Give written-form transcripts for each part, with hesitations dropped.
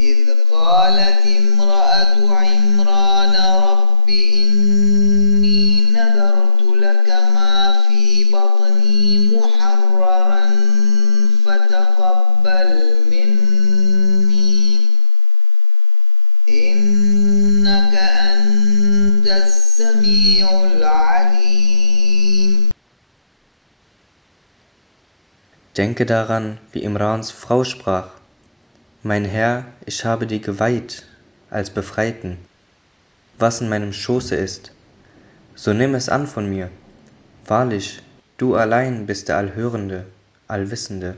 إذ قالت امرأة عمران رب إني نذرت لك ما في بطني محررا فتقبل مني إنك أنت السميع العليم. Denke daran, wie Imrans Frau sprach: Mein Herr, ich habe dir geweiht als Befreiten, was in meinem Schoße ist, so nimm es an von mir. Wahrlich, du allein bist der Allhörende, Allwissende.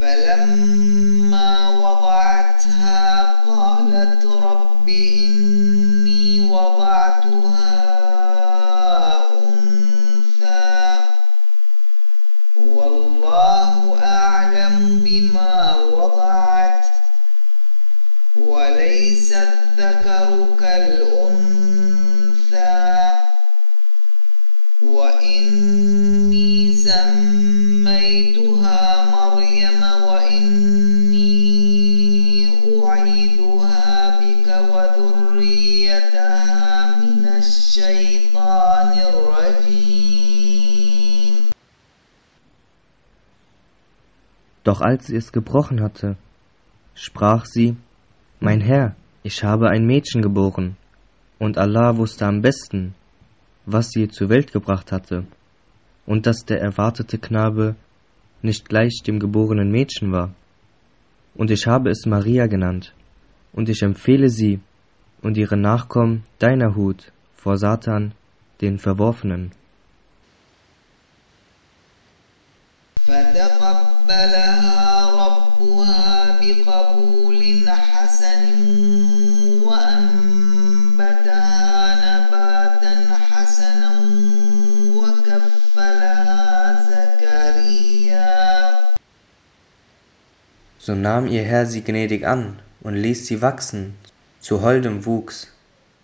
فلما وضعتها قالت رب إني وضعتها أنثى والله أعلم بما وضعت وليس الذكر كالأنثى وإني سميتها مريم وإني أعيذها بك وذريتها من الشيطان الرجيم. Doch als sie es gebrochen hatte, sprach sie: Mein Herr, ich habe ein Mädchen geboren, und Allah wusste am besten, was sie zur Welt gebracht hatte, und dass der erwartete Knabe nicht gleich dem geborenen Mädchen war. Und ich habe es Maria genannt, und ich empfehle sie und ihre Nachkommen deiner Hut vor Satan, den Verworfenen. فتقبلها ربها بقبول حسن وأنبتها نباتا حسنا وكفلها زكريا. So nahm ihr Herr sie gnädig an und ließ sie wachsen zu holdem Wuchs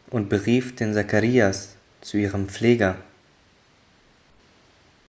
und berief den Zacharias zu ihrem Pfleger.